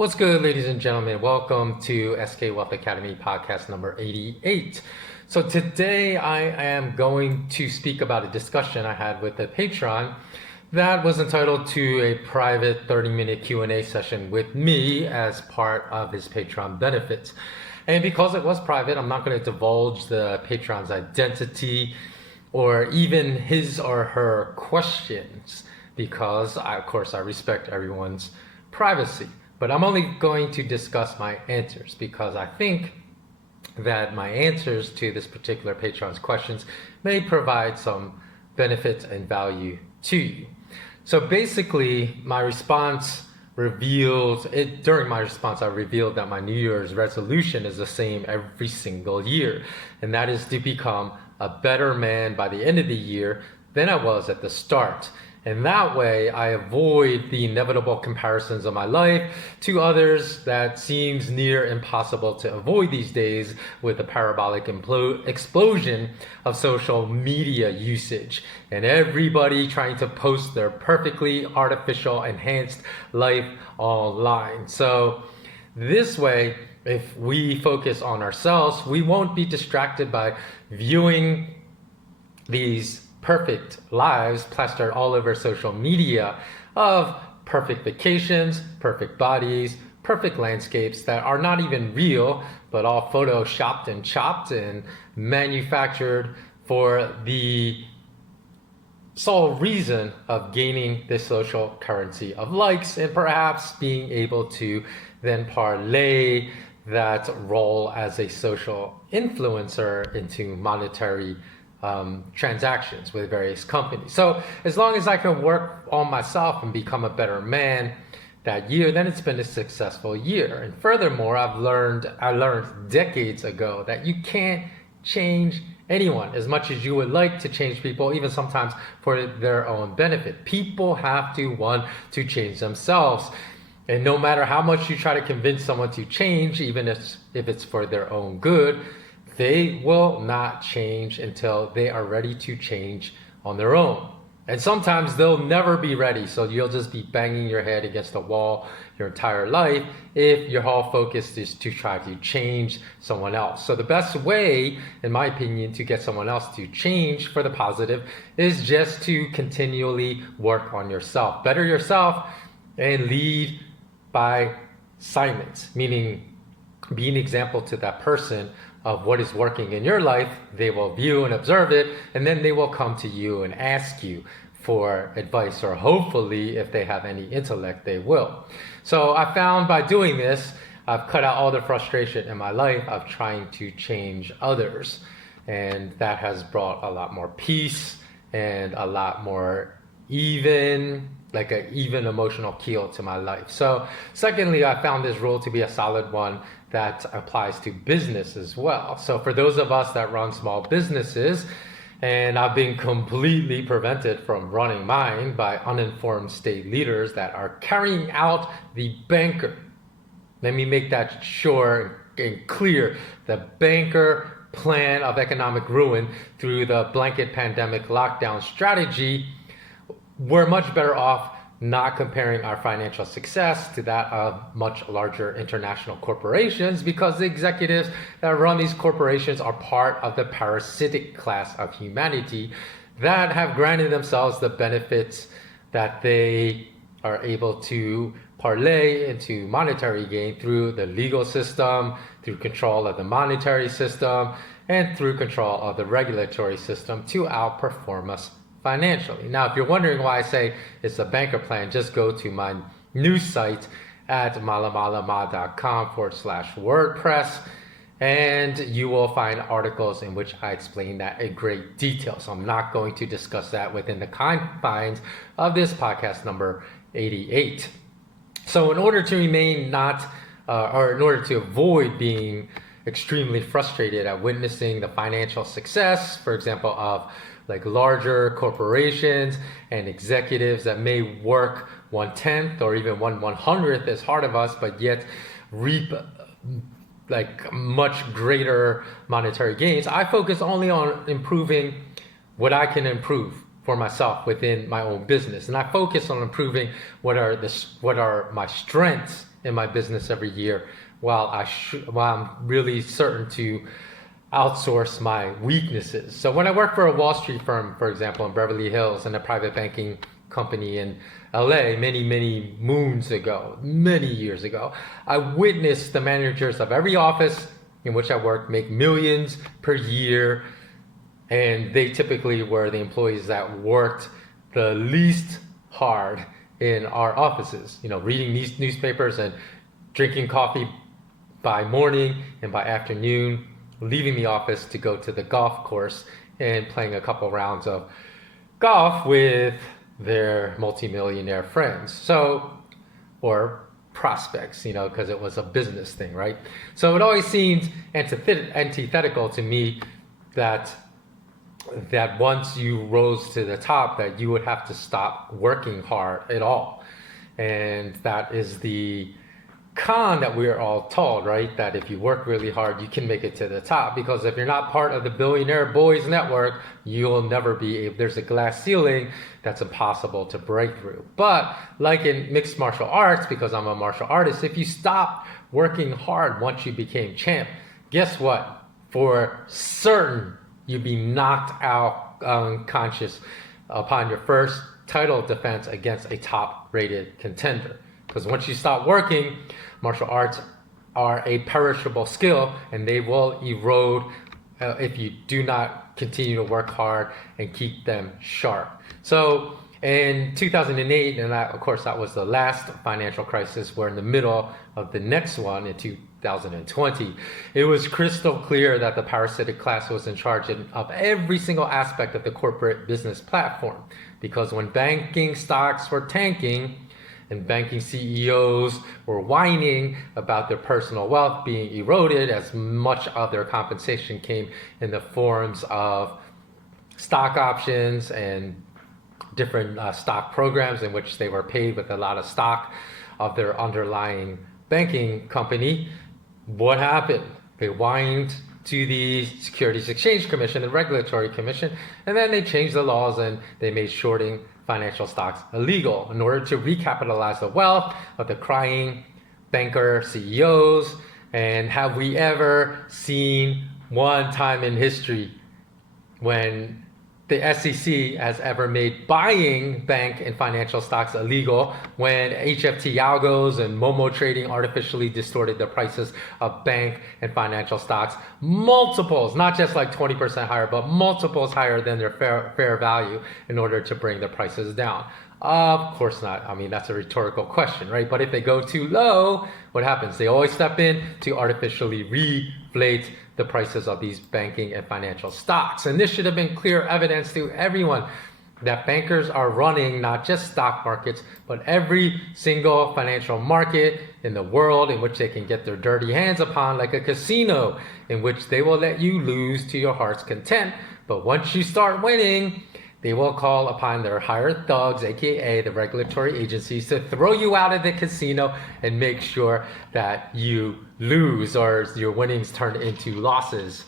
What's good, ladies and gentlemen? Welcome to SK Wealth Academy podcast number 88. So today I am going to speak about a discussion I had with a patron that was entitled to a private 30-minute Q&A session with me as part of his Patreon benefits. And because it was private, I'm not going to divulge the patron's identity or even his or her questions because, of course, I respect everyone's privacy. But I'm only going to discuss my answers because I think that my answers to this particular patron's questions may provide some benefit and value to you. So basically, my response during my response, I revealed that my New Year's resolution is the same every single year, and that is to become a better man by the end of the year than I was at the start. And that way I avoid the inevitable comparisons of my life to others that seems near impossible to avoid these days with the parabolic explosion of social media usage and everybody trying to post their perfectly artificial enhanced life online. So this way, if we focus on ourselves, we won't be distracted by viewing these perfect lives plastered all over social media of perfect vacations, perfect bodies, perfect landscapes that are not even real, but all photoshopped and chopped and manufactured for the sole reason of gaining the social currency of likes and perhaps being able to then parlay that role as a social influencer into monetary transactions with various companies. So as long as I can work on myself and become a better man that year, then it's been a successful year. And furthermore, I learned decades ago that you can't change anyone as much as you would like to change people, even sometimes for their own benefit. People have to want to change themselves. And no matter how much you try to convince someone to change, even if it's for their own good, they will not change until they are ready to change on their own. And sometimes they'll never be ready, so you'll just be banging your head against the wall your entire life if your whole focus is to try to change someone else. So the best way, in my opinion, to get someone else to change for the positive is just to continually work on yourself. Better yourself and lead by silence, meaning be an example to that person of what is working in your life. They will view and observe it, and then they will come to you and ask you for advice, or hopefully, if they have any intellect, they will. So I found by doing this, I've cut out all the frustration in my life of trying to change others, and that has brought a lot more peace and a lot more even emotional keel to my life. So secondly, I found this rule to be a solid one that applies to business as well. So for those of us that run small businesses, and I've been completely prevented from running mine by uninformed state leaders that are carrying out the banker. Let me make that sure and clear. The banker plan of economic ruin through the blanket pandemic lockdown strategy. We're much better off not comparing our financial success to that of much larger international corporations, because the executives that run these corporations are part of the parasitic class of humanity that have granted themselves the benefits that they are able to parlay into monetary gain through the legal system, through control of the monetary system, and through control of the regulatory system to outperform us financially. Now, if you're wondering why I say it's a banker plan, just go to my news site at malamalama.com/WordPress, and you will find articles in which I explain that in great detail. So I'm not going to discuss that within the confines of this podcast number 88. So in order to in order to avoid being extremely frustrated at witnessing the financial success, for example, of larger corporations and executives that may work 1/10 or even 1/100th as hard of us, but yet reap much greater monetary gains, I focus only on improving what I can improve for myself within my own business. And I focus on improving what are my strengths in my business every year, while I'm really certain to outsource my weaknesses. So when I worked for a Wall Street firm, for example, in Beverly Hills, and a private banking company in LA many moons ago, many years ago, I witnessed the managers of every office in which I worked make millions per year, and they typically were the employees that worked the least hard in our offices, reading these newspapers and drinking coffee by morning and by afternoon, leaving the office to go to the golf course and playing a couple rounds of golf with their multimillionaire friends. Or prospects, because it was a business thing, right? So it always seemed antithetical to me that once you rose to the top, that you would have to stop working hard at all. And that is the con that we're all told, right? That if you work really hard, you can make it to the top. Because if you're not part of the Billionaire Boys Network, you'll never be able, there's a glass ceiling that's impossible to break through. But like in mixed martial arts, because I'm a martial artist, if you stopped working hard once you became champ, guess what? For certain, you'd be knocked out unconscious upon your first title defense against a top-rated contender. Because once you stop working, martial arts are a perishable skill, and they will erode if you do not continue to work hard and keep them sharp. So in 2008, and of course that was the last financial crisis, we're in the middle of the next one in 2020. It was crystal clear that the parasitic class was in charge of every single aspect of the corporate business platform. Because when banking stocks were tanking, and banking CEOs were whining about their personal wealth being eroded, as much of their compensation came in the forms of stock options and different stock programs in which they were paid with a lot of stock of their underlying banking company. What happened? They whined to the Securities Exchange Commission, the Regulatory Commission, and then they changed the laws and they made shorting financial stocks illegal in order to recapitalize the wealth of the crying banker CEOs. And have we ever seen one time in history when the SEC has ever made buying bank and financial stocks illegal, when HFT algos and Momo trading artificially distorted the prices of bank and financial stocks multiples, not just like 20% higher, but multiples higher than their fair value in order to bring the prices down? Of course not. I mean, that's a rhetorical question, right? But if they go too low, what happens? They always step in to artificially reflate the prices of these banking and financial stocks. And this should have been clear evidence to everyone that bankers are running not just stock markets, but every single financial market in the world in which they can get their dirty hands upon, like a casino in which they will let you lose to your heart's content. But once you start winning, they will call upon their hired thugs, aka the regulatory agencies, to throw you out of the casino and make sure that you lose or your winnings turn into losses.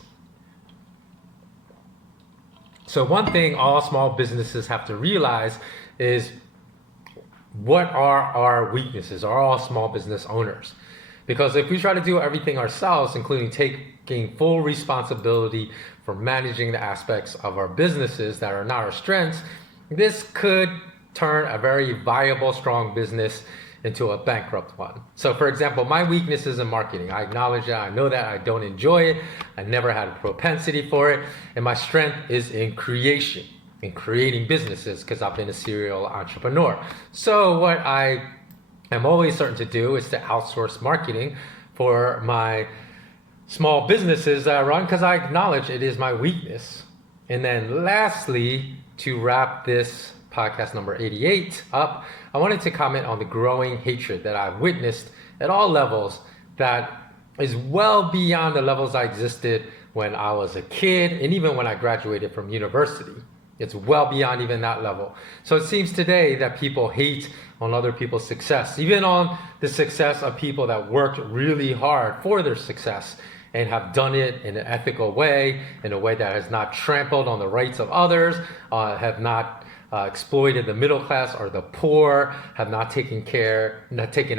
So one thing all small businesses have to realize is, what are our weaknesses? Are all small business owners? Because if we try to do everything ourselves, including taking full responsibility for managing the aspects of our businesses that are not our strengths, this could turn a very viable, strong business into a bankrupt one. So for example, my weakness is in marketing. I acknowledge that, I know that, I don't enjoy it, I never had a propensity for it, and my strength is in creation, in creating businesses, because I've been a serial entrepreneur. So what I am always certain to do is to outsource marketing for my small businesses that I run, because I acknowledge it is my weakness. And then lastly, to wrap this podcast number 88 up, I wanted to comment on the growing hatred that I've witnessed at all levels that is well beyond the levels I existed when I was a kid and even when I graduated from university. It's well beyond even that level. So it seems today that people hate on other people's success, even on the success of people that worked really hard for their success and have done it in an ethical way, in a way that has not trampled on the rights of others, have not exploited the middle class or the poor, have not taken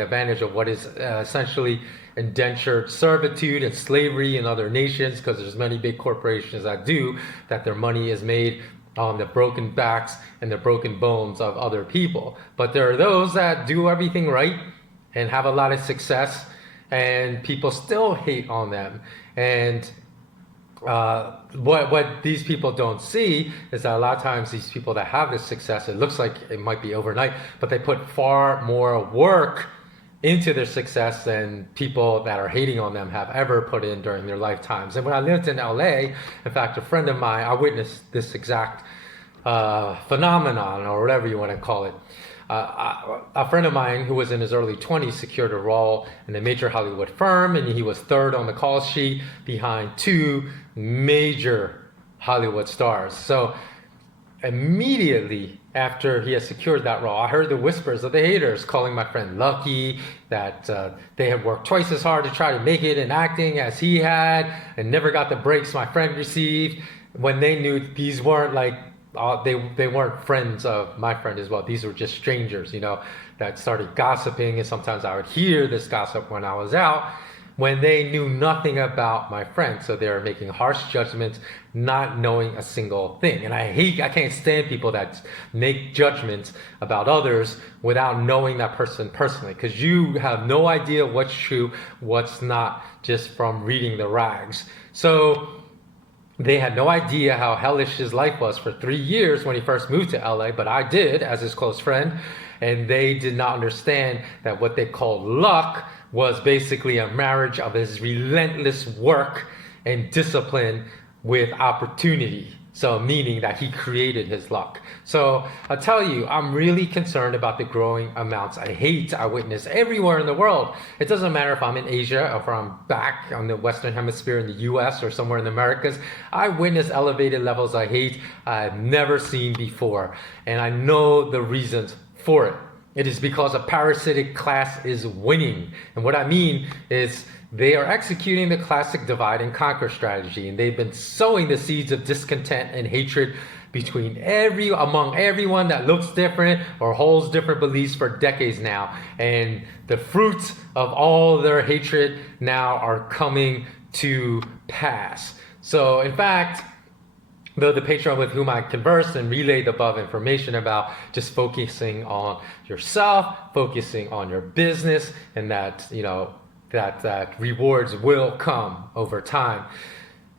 advantage of what is essentially indentured servitude and slavery in other nations, because there's many big corporations that do that. Their money is made on the broken backs and the broken bones of other people. But there are those that do everything right and have a lot of success, and people still hate on them. And what these people don't see is that a lot of times these people that have this success, it looks like it might be overnight, but they put far more work into their success than people that are hating on them have ever put in during their lifetimes. And when I lived in LA, in fact, a friend of mine, I witnessed this exact phenomenon, or whatever you want to call it. A friend of mine who was in his early 20s secured a role in a major Hollywood firm, and he was third on the call sheet behind two major Hollywood stars. So immediately after he had secured that role, I heard the whispers of the haters calling my friend lucky, that they had worked twice as hard to try to make it in acting as he had and never got the breaks my friend received, when they knew these weren't like they weren't friends of my friend as well. These were just strangers, that started gossiping, and sometimes I would hear this gossip when I was out, when they knew nothing about my friend. So they were making harsh judgments, not knowing a single thing. And I can't stand people that make judgments about others without knowing that person personally, because you have no idea what's true, what's not, just from reading the rags. So they had no idea how hellish his life was for 3 years when he first moved to LA, but I did as his close friend. And they did not understand that what they called luck was basically a marriage of his relentless work and discipline with opportunity. So meaning that he created his luck. So I'll tell you, I'm really concerned about the growing amounts of hate I witness everywhere in the world. It doesn't matter if I'm in Asia or if I'm back on the Western Hemisphere in the US or somewhere in the Americas. I witness elevated levels of hate I've never seen before. And I know the reasons for it. It is because a parasitic class is winning. And what I mean is they are executing the classic divide and conquer strategy, and they've been sowing the seeds of discontent and hatred among everyone that looks different or holds different beliefs for decades now. And the fruits of all their hatred now are coming to pass. So in fact, though the patron with whom I conversed and relayed the above information about just focusing on yourself, focusing on your business, and that, that rewards will come over time.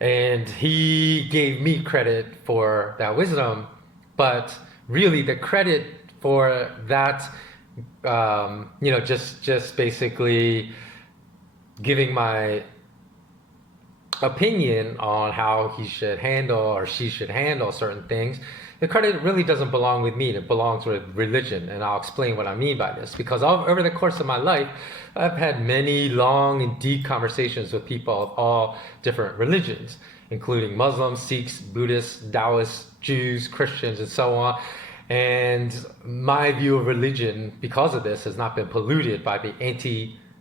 And he gave me credit for that wisdom, but really the credit for that, just basically giving my opinion on how he should handle or she should handle certain things, the credit really doesn't belong with me. It belongs with religion. And I'll explain what I mean by this. Because over the course of my life, I've had many long and deep conversations with people of all different religions, including Muslims, Sikhs, Buddhists, Taoists, Jews, Christians, and so on. And my view of religion, because of this, has not been polluted by the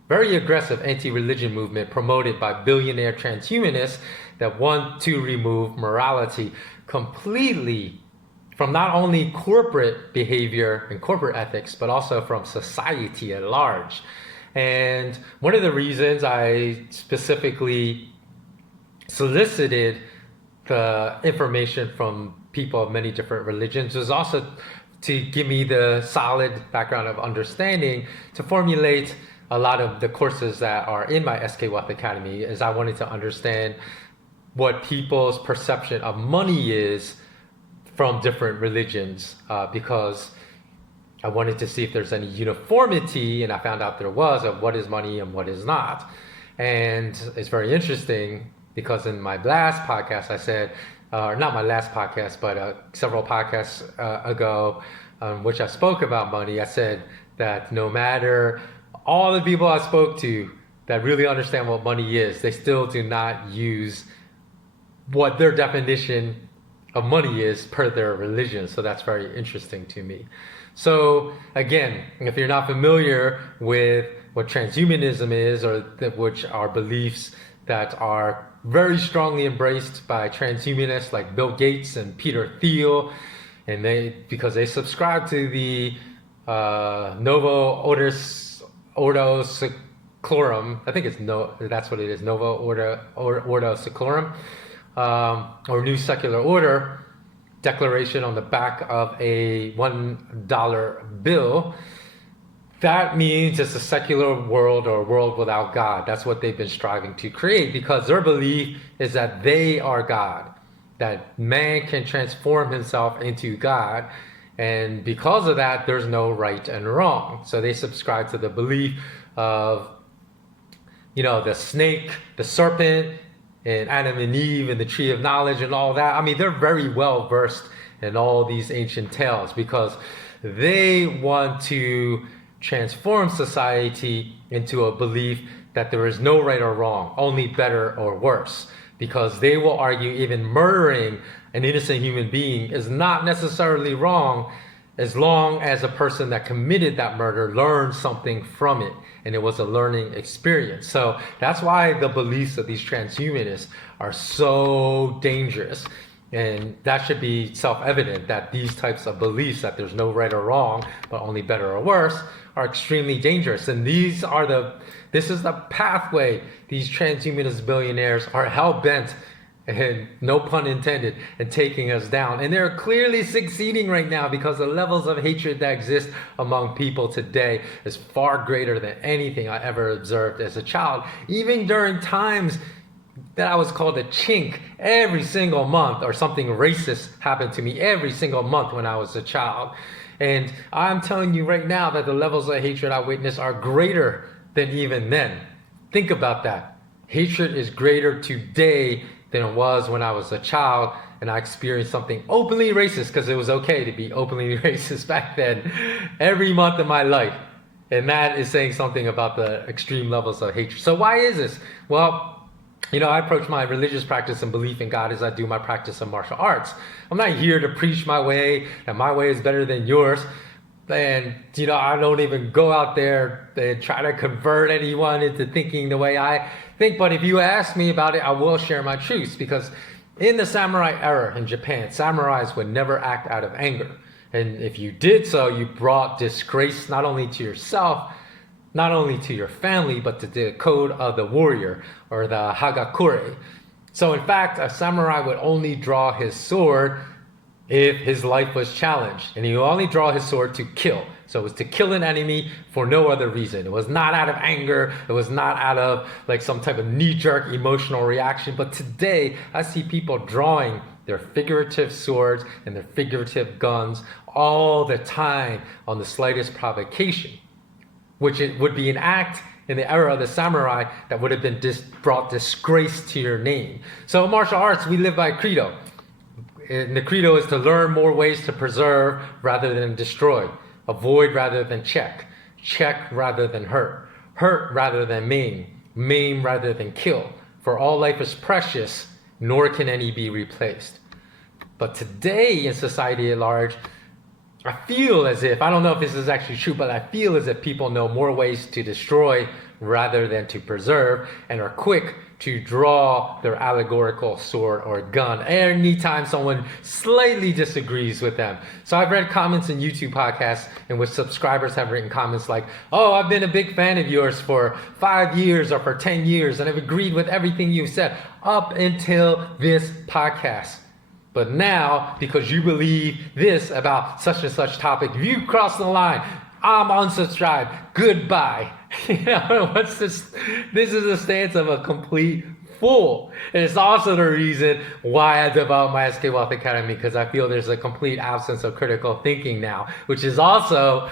very aggressive anti-religion movement promoted by billionaire transhumanists that want to remove morality completely from not only corporate behavior and corporate ethics, but also from society at large. And one of the reasons I specifically solicited the information from people of many different religions was also to give me the solid background of understanding to formulate a lot of the courses that are in my SK Wealth Academy, is I wanted to understand what people's perception of money is from different religions, because I wanted to see if there's any uniformity, and I found out there was, of what is money and what is not. And it's very interesting because in my last podcast I said, not my last podcast, but several podcasts ago, which I spoke about money, I said that no matter all the people I spoke to that really understand what money is, they still do not use what their definition of money is per their religion. So that's very interesting to me. So again, if you're not familiar with what transhumanism is, or which are beliefs that are very strongly embraced by transhumanists like Bill Gates and Peter Thiel, and because they subscribe to the Novo Ordo Seclorum. I think that's what it is, Novo Ordo Seclorum, or New Secular Order declaration on the back of a $1 bill. That means it's a secular world, or a world without God. That's what they've been striving to create, because their belief is that they are God, that man can transform himself into God. And because of that, there's no right and wrong. So they subscribe to the belief of, the snake, the serpent, and Adam and Eve, and the tree of knowledge, and all that. I mean, they're very well versed in all these ancient tales, because they want to transform society into a belief that there is no right or wrong, only better or worse, because they will argue even murdering an innocent human being is not necessarily wrong, as long as a person that committed that murder learned something from it, and it was a learning experience. So that's why the beliefs of these transhumanists are so dangerous. And that should be self-evident, that these types of beliefs, that there's no right or wrong, but only better or worse, are extremely dangerous. And this is the pathway these transhumanist billionaires are hell-bent, and no pun intended, in taking us down. And they're clearly succeeding right now, because the levels of hatred that exist among people today is far greater than anything I ever observed as a child. Even during times that I was called a chink every single month, or something racist happened to me every single month when I was a child. And I'm telling you right now that the levels of hatred I witnessed are greater than even then. Think about that. Hatred is greater today than it was when I was a child, and I experienced something openly racist, because it was okay to be openly racist back then, every month of my life. And that is saying something about the extreme levels of hatred. So why is this? Well, I approach my religious practice and belief in God as I do my practice of martial arts. I'm not here to preach my way, that my way is better than yours. And, I don't even go out there and try to convert anyone into thinking the way I think. But if you ask me about it, I will share my truths. Because in the samurai era in Japan, samurais would never act out of anger. And if you did so, you brought disgrace not only to yourself, not only to your family, but to the code of the warrior, or the hagakure. So in fact, a samurai would only draw his sword if his life was challenged. And he would only draw his sword to kill. So it was to kill an enemy for no other reason. It was not out of anger. It was not out of like some type of knee-jerk emotional reaction. But today, I see people drawing their figurative swords and their figurative guns all the time on the slightest provocation, which it would be an act in the era of the samurai that would have been brought disgrace to your name. So in martial arts, we live by credo. And the credo is to learn more ways to preserve rather than destroy, avoid rather than check rather than hurt rather than maim rather than kill. For all life is precious, nor can any be replaced. But today in society at large, I feel as if, I don't know if this is actually true, but I feel as if people know more ways to destroy rather than to preserve, and are quick to draw their allegorical sword or gun anytime someone slightly disagrees with them. So I've read comments in YouTube podcasts in which subscribers have written comments like, "Oh, I've been a big fan of yours for 5 years or for 10 years, and I've agreed with everything you've said up until this podcast. But now, because you believe this about such and such topic, if you cross the line, I'm unsubscribed. Goodbye." What's this? This is the stance of a complete fool. And it's also the reason why I developed my SK Wealth Academy, because I feel there's a complete absence of critical thinking now, which is also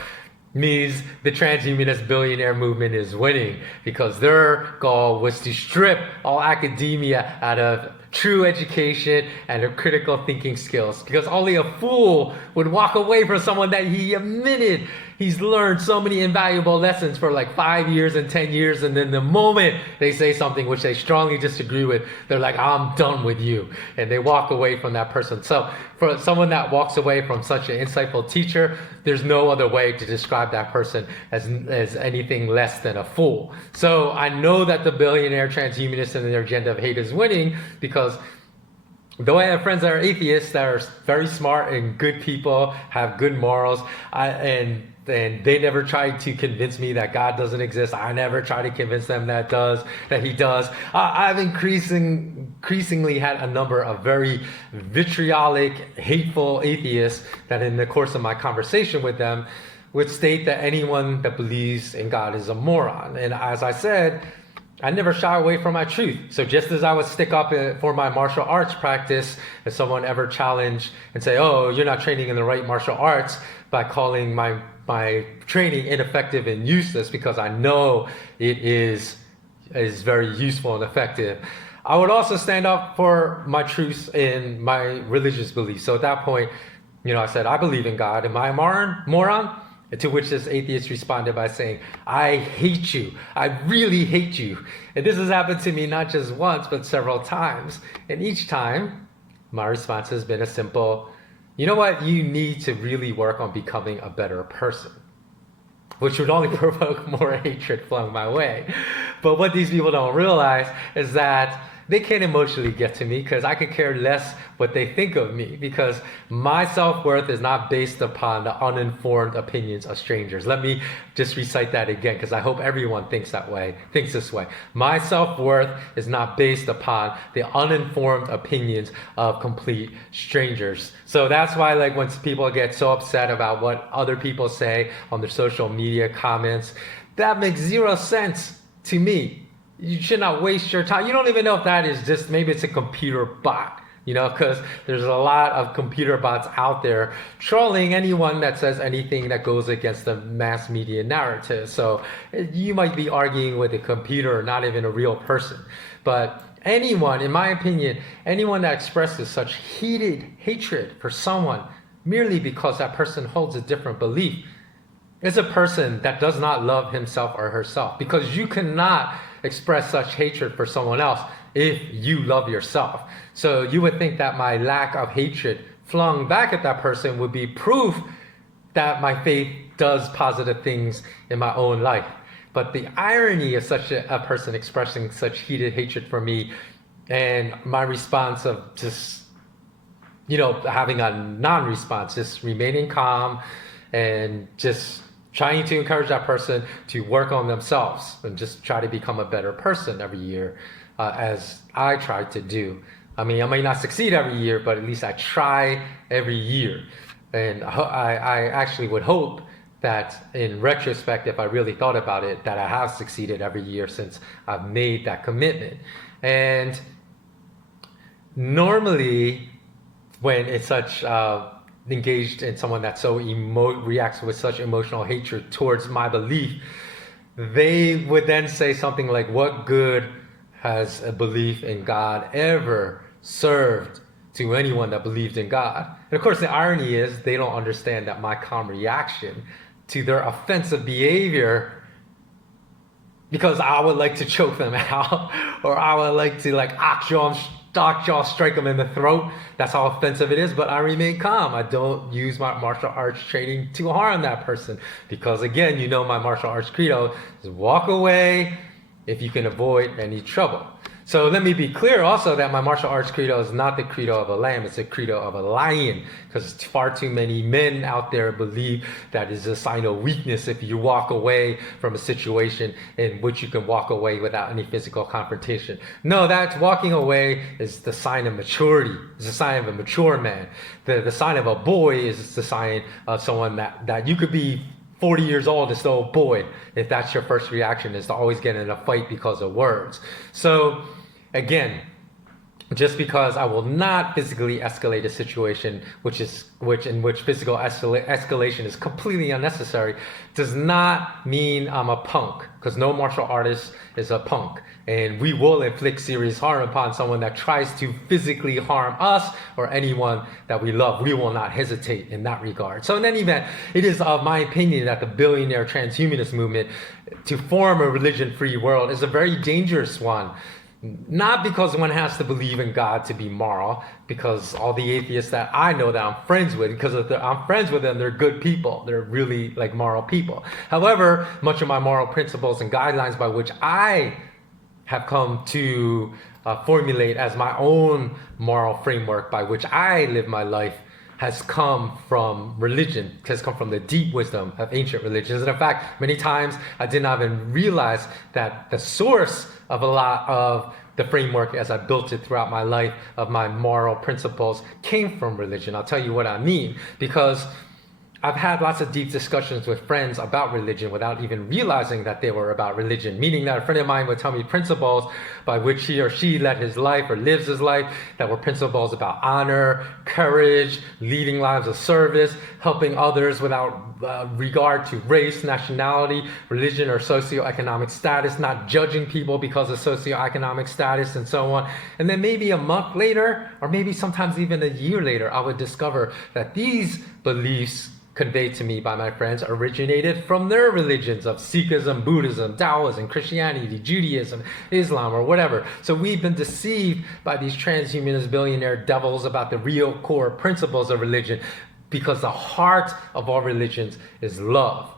means the transhumanist billionaire movement is winning, because their goal was to strip all academia out of true education and their critical thinking skills, because only a fool would walk away from someone that he admitted he's learned so many invaluable lessons for like 5 years and 10 years, and then the moment they say something which they strongly disagree with, they're like, "I'm done with you," and they walk away from that person. So for someone that walks away from such an insightful teacher, there's no other way to describe that person as anything less than a fool. So I know that the billionaire transhumanists and their agenda of hate is winning, because though I have friends that are atheists that are very smart and good people, have good morals, and they never tried to convince me that God doesn't exist. I never try to convince them that He does. I've increasingly had a number of very vitriolic, hateful atheists that, in the course of my conversation with them, would state that anyone that believes in God is a moron. And as I said, I never shy away from my truth. So just as I would stick up for my martial arts practice, if someone ever challenged and say, "Oh, you're not training in the right martial arts," by calling my training ineffective and useless, because I know it is very useful and effective, I would also stand up for my truths in my religious beliefs. So at that point, I said, "I believe in God. Am I a moron?" To which this atheist responded by saying, "I hate you. I really hate you." And this has happened to me not just once, but several times. And each time, my response has been a simple, "You know what? You need to really work on becoming a better person," which would only provoke more hatred flung my way. But what these people don't realize is that they can't emotionally get to me, because I could care less what they think of me, because my self-worth is not based upon the uninformed opinions of strangers. Let me just recite that again, because I hope everyone thinks this way. My self-worth is not based upon the uninformed opinions of complete strangers. So that's why, like, when people get so upset about what other people say on their social media comments, that makes zero sense to me. You should not waste your time. You don't even know if that is just, maybe it's a computer bot, because there's a lot of computer bots out there trolling anyone that says anything that goes against the mass media narrative. So you might be arguing with a computer, not even a real person. But anyone, in my opinion, anyone that expresses such heated hatred for someone merely because that person holds a different belief is a person that does not love himself or herself, because you cannot express such hatred for someone else if you love yourself. So you would think that my lack of hatred flung back at that person would be proof that my faith does positive things in my own life. But the irony of such a person expressing such heated hatred for me, and my response of just, having a non-response, just remaining calm and just trying to encourage that person to work on themselves and just try to become a better person every year, as I try to do. I mean, I may not succeed every year, but at least I try every year. And I actually would hope that in retrospect, if I really thought about it, that I have succeeded every year since I've made that commitment. And normally, when it's such engaged in someone that so reacts with such emotional hatred towards my belief, they would then say something like, "What good has a belief in God ever served to anyone that believed in God?" And of course, the irony is they don't understand that my calm reaction to their offensive behavior, because I would like to choke them out, or I would like to strike them in the throat. That's how offensive it is, but I remain calm. I don't use my martial arts training to harm that person, because again, my martial arts credo is walk away if you can avoid any trouble. So let me be clear also that my martial arts credo is not the credo of a lamb, it's a credo of a lion, because far too many men out there believe that is a sign of weakness if you walk away from a situation in which you can walk away without any physical confrontation. No, that's walking away is the sign of maturity. It's the sign of a mature man. The sign of a boy is the sign of someone that you could be 40 years old and still a boy if that's your first reaction, is to always get in a fight because of words. So again, just because I will not physically escalate a situation in which physical escalation is completely unnecessary, does not mean I'm a punk, because no martial artist is a punk. And we will inflict serious harm upon someone that tries to physically harm us or anyone that we love. We will not hesitate in that regard. So in any event, it is of my opinion that the billionaire transhumanist movement to form a religion-free world is a very dangerous one. Not because one has to believe in God to be moral, because all the atheists that I know that I'm friends with, I'm friends with them, they're good people. They're really moral people. However, much of my moral principles and guidelines by which I have come to formulate as my own moral framework by which I live my life has come from religion, has come from the deep wisdom of ancient religions. And in fact, many times I did not even realize that the source of a lot of the framework as I built it throughout my life of my moral principles came from religion. I'll tell you what I mean, because I've had lots of deep discussions with friends about religion without even realizing that they were about religion, meaning that a friend of mine would tell me principles by which he or she led his life or lives his life that were principles about honor, courage, leading lives of service, helping others without regard to race, nationality, religion, or socioeconomic status, not judging people because of socioeconomic status and so on. And then maybe a month later, or maybe sometimes even a year later, I would discover that these beliefs conveyed to me by my friends originated from their religions of Sikhism, Buddhism, Taoism, Christianity, Judaism, Islam, or whatever. So we've been deceived by these transhumanist billionaire devils about the real core principles of religion, because the heart of all religions is love.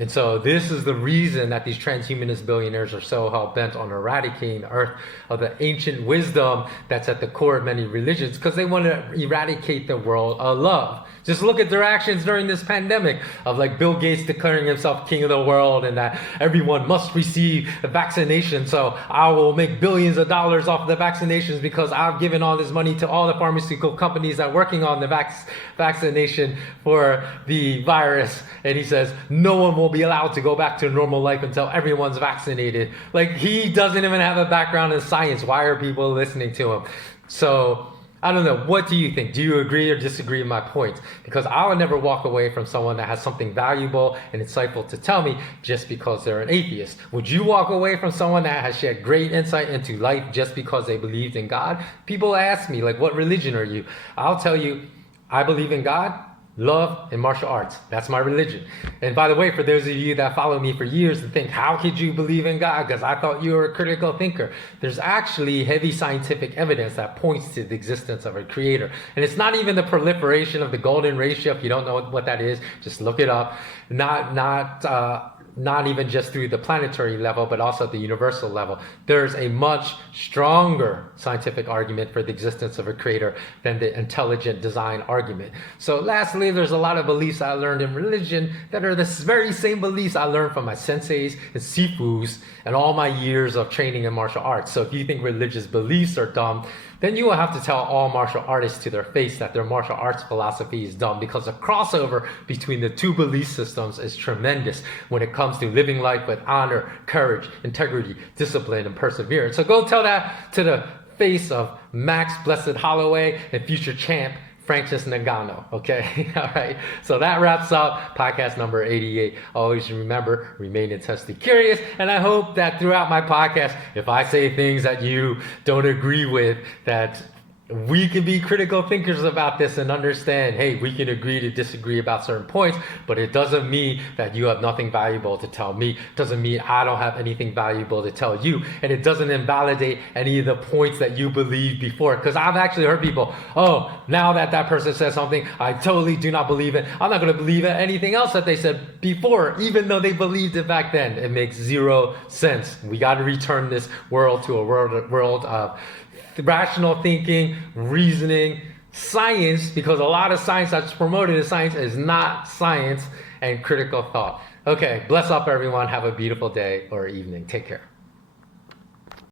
And so this is the reason that these transhumanist billionaires are so hell-bent on eradicating the earth of the ancient wisdom that's at the core of many religions, because they want to eradicate the world of love. Just look at their actions during this pandemic of like Bill Gates declaring himself king of the world and that everyone must receive the vaccination. So I will make billions of dollars off of the vaccinations because I've given all this money to all the pharmaceutical companies that are working on the vaccination for the virus. And he says, no one will be allowed to go back to normal life until everyone's vaccinated. Like, he doesn't even have a background in science. Why are people listening to him? So I don't know. What do you think? Do you agree or disagree with my point? Because I would never walk away from someone that has something valuable and insightful to tell me just because they're an atheist. Would you walk away from someone that has shared great insight into life just because they believed in God? People ask me, like, what religion are you? I'll tell you, I believe in God, love, and martial arts. That's my religion. And by the way, for those of you that follow me for years and think, how could you believe in God? Because I thought you were a critical thinker. There's actually heavy scientific evidence that points to the existence of a creator. And it's not even the proliferation of the golden ratio. If you don't know what that is, just look it up. Not even just through the planetary level, but also at the universal level. There's a much stronger scientific argument for the existence of a creator than the intelligent design argument. So lastly, there's a lot of beliefs I learned in religion that are the very same beliefs I learned from my senseis and sifus and all my years of training in martial arts. So if you think religious beliefs are dumb, then you will have to tell all martial artists to their face that their martial arts philosophy is dumb, because the crossover between the two belief systems is tremendous when it comes to living life with honor, courage, integrity, discipline, and perseverance. So go tell that to the face of Max Blessed Holloway and future champ Francis Ngannou, okay? All right, so that wraps up podcast number 88. Always remember, remain intensely curious, and I hope that throughout my podcast, if I say things that you don't agree with, that we can be critical thinkers about this and understand, hey, we can agree to disagree about certain points, but it doesn't mean that you have nothing valuable to tell me. It doesn't mean I don't have anything valuable to tell you. And it doesn't invalidate any of the points that you believed before. Because I've actually heard people, oh, now that that person says something, I totally do not believe it. I'm not going to believe anything else that they said before, even though they believed it back then. It makes zero sense. We got to return this world to a world of rational thinking, reasoning, science, because a lot of science that's promoted as science is not science, and critical thought. Okay, bless up everyone. Have a beautiful day or evening. Take care.